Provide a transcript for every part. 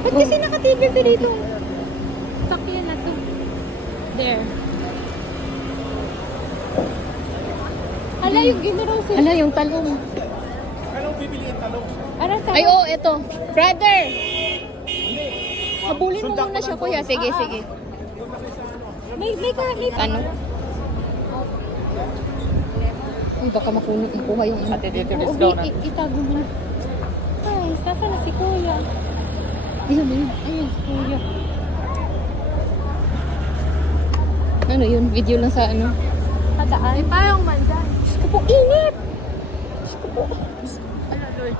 Ba't kasi nakatigil ka dito? Sakyan na to. There. Hala, yung ginaraw sila. Hala, yung talong. Anong bibili yung talong? Ay, oh, eto. Brother! Habulin mo muna siya, kuya. Sige, sige. May Ano? Uy, baka makuha yung Ate, dito Oo, discount na. itago mo na. Ay, saan na si Kuya? Ayun, ayun. Ayun, si Kuya. Ano yun? Video lang sa ano? Kadaan. May payong man dyan. Diyos ko po, init! Ano, Lord?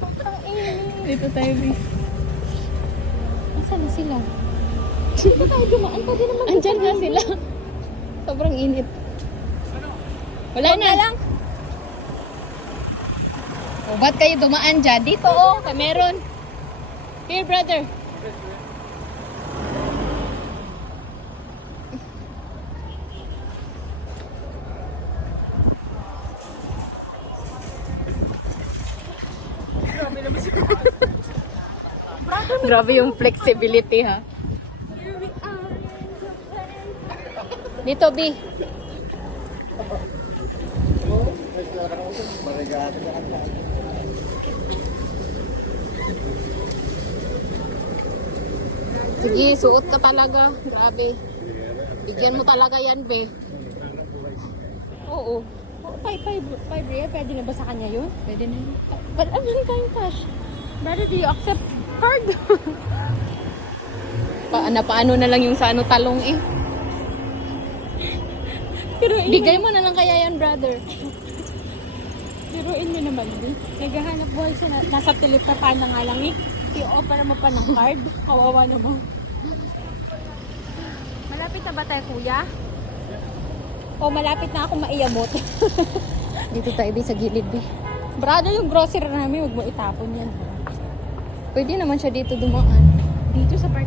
Sobrang init. Dito tayo, bis. Nasaan na sila? Hindi ba tayo dumaan? Pwede naman. Andyan nga sila. Sobrang init. Wala na. lang. O, ba't kayo dumaan dyan? Dito, oh. Meron. Here, brother. Grabe yung flexibility, ha? Dito, B. Sige, suot ka talaga. Grabe. Bigyan mo talaga yan, be. Oo. Five real. Pwede na ba sa kanya yun? Pwede na yun. But ano yung tayong cash? Brother, do you accept card? Paano na lang yung sa ano talong eh. Piruin Bigay mo na lang kaya yan, brother. Piruin nyo naman, di. Naghahanap buhay siya na nasa Tilipapan na nga lang eh. I-offer naman pa ng card. Kawawa naman. Malapit na ba tayo, kuya? O malapit na ako maiyamot. Dito tayo, be, sa gilid, be. Brother, yung grocery namin, huwag mo itapon yan. Pwede naman siya dito dumaan. Dito sa park.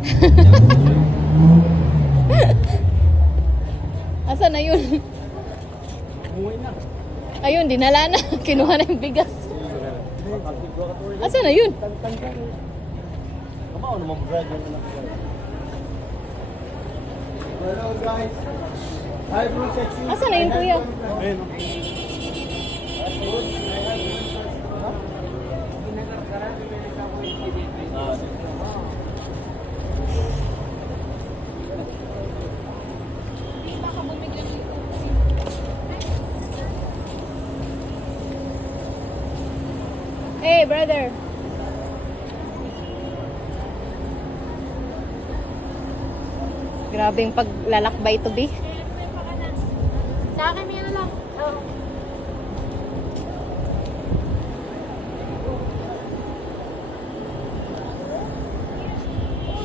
Asa na yun? Umuwi na. Ayun, dinala na. Kinuha na yung bigas. Asa na yun? Kamao naman brad yung anak ko. Hello guys. Hi bro, sexy. Asa na yun, kuya? Ayun. Hey, brother. Grabe yung paglalakbay to, be. Sa akin, may ano lang. Oh.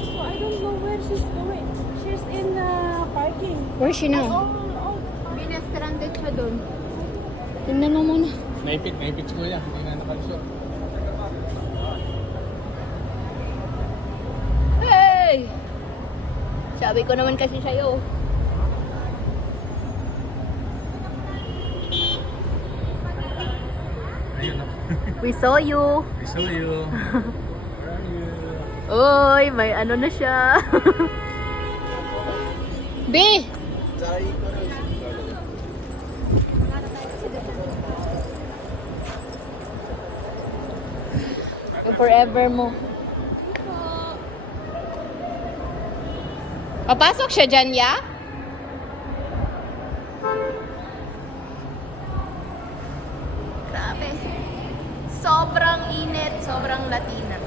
So, I don't know where she's going. She's in parking. Where's she now? Oh. Binastranded siya doon. Tingnan mo muna. Naipit si kuya. Hindi na nakalusot. Hey! Sabi ko naman kasi sa'yo. Ayun na. We saw you. I saw you. Where are you? Oy, may ano na siya. B! Yung forever mo. Papasok siya dyan, ya? Grabe. Sobrang init, sobrang Latina.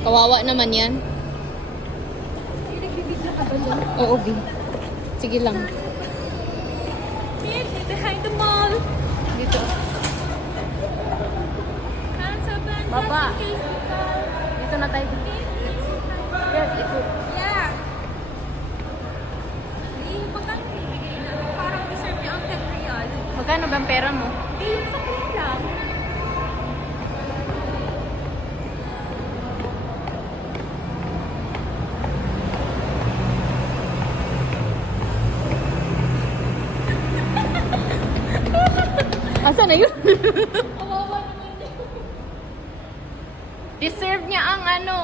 Kawawa naman yan. Nagbibigla ka ba doon? Oo, B. Sige lang. Behind the mall. Dito. Baba. Dito na tayo. Yes, ito. Yeah. Ibutang bibigay na. Parang deserve niya ang 10 real. Magkano ba ang pera mo? Yung sa plane lang. na yun. Kawawa naman niya. Deserve niya ang ano.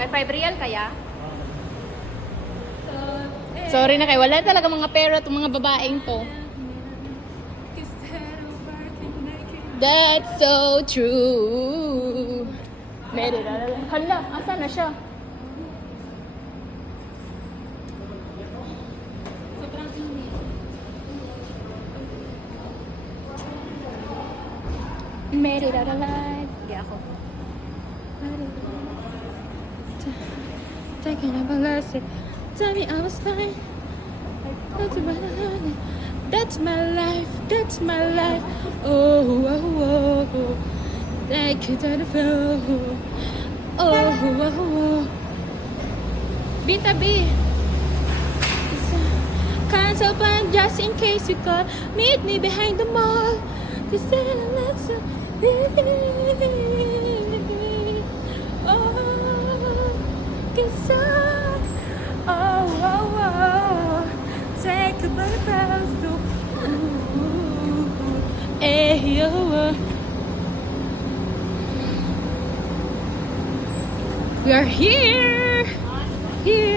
May 5 real kaya? So, Sorry na kayo. Wala talaga mga pera itong mga babaeng to. That's so true. Hala, asa na siya? sobrang init. Made it out alive. Hindi ako. Taking up a lesson. Tell me I was fine. That's my life. That's my life. Oh, oh, oh, oh. Thank you to the flow. Oh, oh, oh. Bita B. Cancel plan just in case you call. Meet me behind the mall. To say let's oh, cause oh, oh, oh, take a breath to hey, oh, we are here, here.